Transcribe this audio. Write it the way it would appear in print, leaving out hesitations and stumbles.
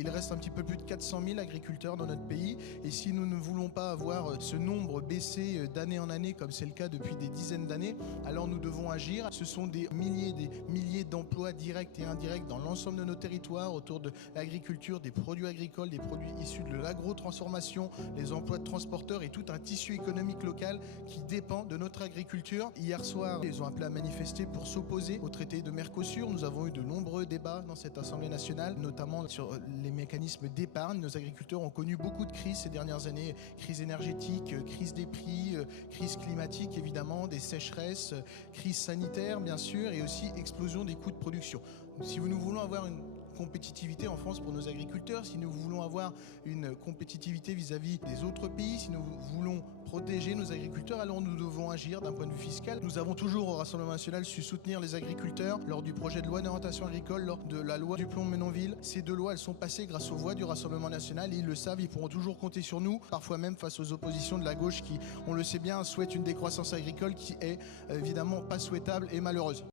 Il reste un petit peu plus de 400 000 agriculteurs dans notre pays et si nous ne voulons pas avoir ce nombre baissé d'année en année comme c'est le cas depuis des dizaines d'années, alors nous devons agir. Ce sont des milliers d'emplois directs et indirects dans l'ensemble de nos territoires autour de l'agriculture, des produits agricoles, des produits issus de l'agro-transformation, les emplois de transporteurs et tout un tissu économique local qui dépend de notre agriculture. Hier soir, ils ont appelé à manifester pour s'opposer au traité de Mercosur. Nous avons eu de nombreux débats dans cette Assemblée nationale, notamment sur les mécanismes d'épargne. Nos agriculteurs ont connu beaucoup de crises ces dernières années, crise énergétique, crise des prix, crise climatique évidemment, des sécheresses, crise sanitaire bien sûr et aussi explosion des coûts de production. Si nous voulons avoir une compétitivité en France pour nos agriculteurs, si nous voulons avoir une compétitivité vis-à-vis des autres pays, si nous voulons protéger nos agriculteurs, alors nous devons agir d'un point de vue fiscal. Nous avons toujours au Rassemblement national su soutenir les agriculteurs lors du projet de loi d'orientation agricole, lors de la loi Duplon-Menonville. Ces deux lois, elles sont passées grâce aux voix du Rassemblement national et ils le savent, ils pourront toujours compter sur nous, parfois même face aux oppositions de la gauche qui, on le sait bien, souhaitent une décroissance agricole qui est évidemment pas souhaitable et malheureuse.